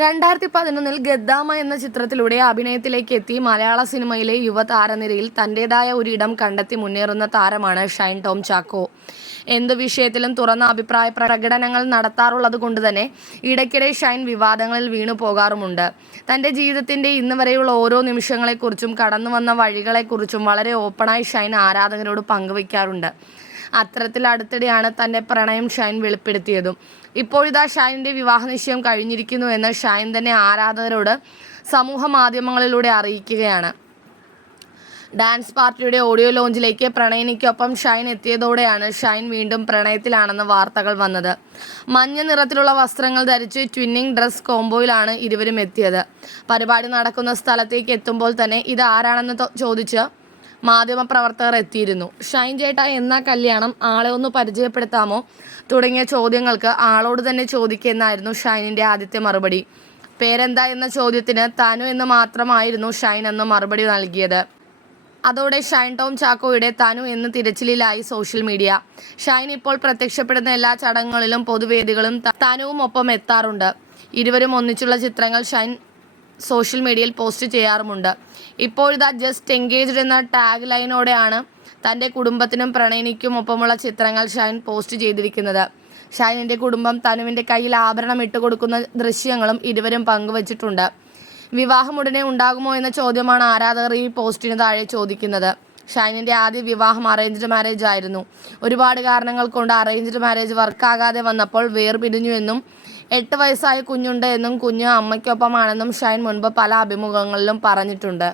രണ്ടായിരത്തി പതിനൊന്നിൽ ഗദ്ദാമ എന്ന ചിത്രത്തിലൂടെ അഭിനയത്തിലേക്ക് എത്തി മലയാള സിനിമയിലെ യുവതാരനിരയിൽ തന്റെതായ ഒരിടം കണ്ടെത്തി മുന്നേറുന്ന താരമാണ് ഷൈൻ ടോം ചാക്കോ. എന്ത് വിഷയത്തിലും തുറന്ന അഭിപ്രായ പ്രകടനങ്ങൾ നടത്താറുള്ളത് കൊണ്ട് തന്നെ ഇടയ്ക്കിടെ ഷൈൻ വിവാദങ്ങളിൽ വീണു പോകാറുമുണ്ട്. തന്റെ ജീവിതത്തിന്റെ ഇന്ന് വരെയുള്ള ഓരോ നിമിഷങ്ങളെക്കുറിച്ചും കടന്നു വന്ന വഴികളെക്കുറിച്ചും വളരെ ഓപ്പണായി ഷൈൻ ആരാധകരോട് പങ്കുവയ്ക്കാറുണ്ട് അത്തരത്തിൽ അടുത്തിടെയാണ് തന്നെ പ്രണയം ഷൈൻ വെളിപ്പെടുത്തിയതും. ഇപ്പോഴിതാ ഷൈനിന്റെ വിവാഹ നിശ്ചയം കഴിഞ്ഞിരിക്കുന്നു എന്ന് ഷൈൻ തന്നെ ആരാധകരോട് സമൂഹ മാധ്യമങ്ങളിലൂടെ അറിയിക്കുകയാണ്. ഡാൻസ് പാർട്ടിയുടെ ഓഡിയോ ലോഞ്ചിലേക്ക് പ്രണയിനിക്കൊപ്പം ഷൈൻ എത്തിയതോടെയാണ് ഷൈൻ വീണ്ടും പ്രണയത്തിലാണെന്ന് വാർത്തകൾ വന്നത്. മഞ്ഞ നിറത്തിലുള്ള വസ്ത്രങ്ങൾ ധരിച്ച് ട്വിന്നിങ് ഡ്രസ് കോംബോയിലാണ് ഇരുവരും എത്തിയത്. പരിപാടി നടക്കുന്ന സ്ഥലത്തേക്ക് എത്തുമ്പോൾ തന്നെ ഇത് ആരാണെന്ന് ചോദിച്ച് മാധ്യമപ്രവർത്തകർ എത്തിയിരുന്നു. ഷൈൻ ചേട്ടാ എന്ന കല്യാണം ആളെ ഒന്ന് പരിചയപ്പെടുത്താമോ? തുടങ്ങിയ ചോദ്യങ്ങൾക്ക് ആളോട് തന്നെ ചോദിക്കുമെന്നായിരുന്നു ഷൈനിന്റെ ആദ്യത്തെ മറുപടി. പേരെന്താ എന്ന ചോദ്യത്തിന് തനു എന്ന് മാത്രമായിരുന്നു ഷൈൻ എന്ന് മറുപടി നൽകിയത്. അതോടെ ഷൈൻ ടോം ചാക്കോയുടെ തനു എന്ന് തിരച്ചിലിലായി സോഷ്യൽ മീഡിയ. ഷൈൻ ഇപ്പോൾ പ്രത്യക്ഷപ്പെടുന്ന എല്ലാ ചടങ്ങുകളിലും പൊതുവേദികളും തനുവും ഒപ്പം എത്താറുണ്ട്. ഇരുവരും ഒന്നിച്ചുള്ള ചിത്രങ്ങൾ ഷൈൻ സോഷ്യൽ മീഡിയയിൽ പോസ്റ്റ് ചെയ്യാറുമുണ്ട്. ഇപ്പോഴിതാ ജസ്റ്റ് എൻഗേജ്ഡ് എന്ന ടാഗ് ലൈനോടെയാണ് തന്റെ കുടുംബത്തിനും പ്രണയിനിക്കും ഒപ്പമുള്ള ചിത്രങ്ങൾ ഷൈൻ പോസ്റ്റ് ചെയ്തിരിക്കുന്നത്. ഷൈനിന്റെ കുടുംബം തനുവിന്റെ കയ്യിൽ ആഭരണം ഇട്ട് കൊടുക്കുന്ന ദൃശ്യങ്ങളും ഇരുവരും പങ്കുവച്ചിട്ടുണ്ട്. വിവാഹം ഉടനെ ഉണ്ടാകുമോ എന്ന ചോദ്യമാണ് ആരാധകർ ഈ പോസ്റ്റിന് താഴെ ചോദിക്കുന്നത്. ഷൈനിന്റെ ആദ്യ വിവാഹം അറേഞ്ച്ഡ് മാരേജ് ആയിരുന്നു. ഒരുപാട് കാരണങ്ങൾ കൊണ്ട് അറേഞ്ച്ഡ് മാരേജ് വർക്കാകാതെ വന്നപ്പോൾ വേർപിരിഞ്ഞു എന്നും എട്ട് വയസ്സായ കുഞ്ഞുണ്ട് എന്നും കുഞ്ഞ് അമ്മയ്ക്കൊപ്പമാണെന്നും ഷൈൻ മുൻപ് പല അഭിമുഖങ്ങളിലും പറഞ്ഞിട്ടുണ്ട്.